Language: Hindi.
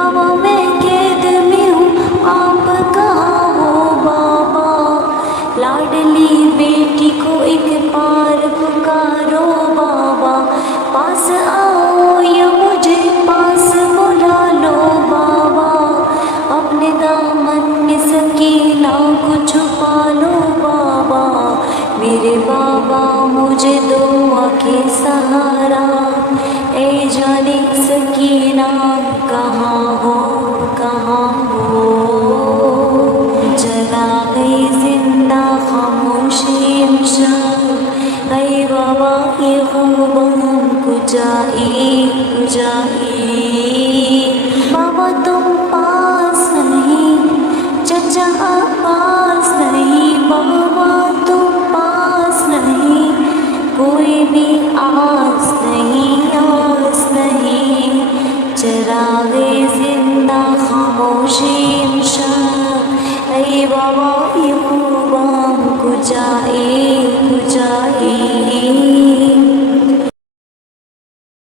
बाबा मैं कैद में हूँ, आप कहाँ हो बाबा। लाडली बेटी को एक बार पुकारो बाबा, पास आओ या मुझे पास बुला लो बाबा। अपने दामन में सकीना को छुपा लो बाबा, मेरे बाबा मुझे दुआ के सहारा। ए जाने सकीना कहाँ हो कहाँ हो, जला गई जिंदा खामोशी शब। ऐ बाबा ये ख़ुबान कुजाई कुजाई। बाबा तुम पास नहीं, चचा पास नहीं, बाबा तुम पास नहीं, कोई भी आस नहीं आस नहीं। चरागे जिंदा खामोशी शब। ऐ बाबा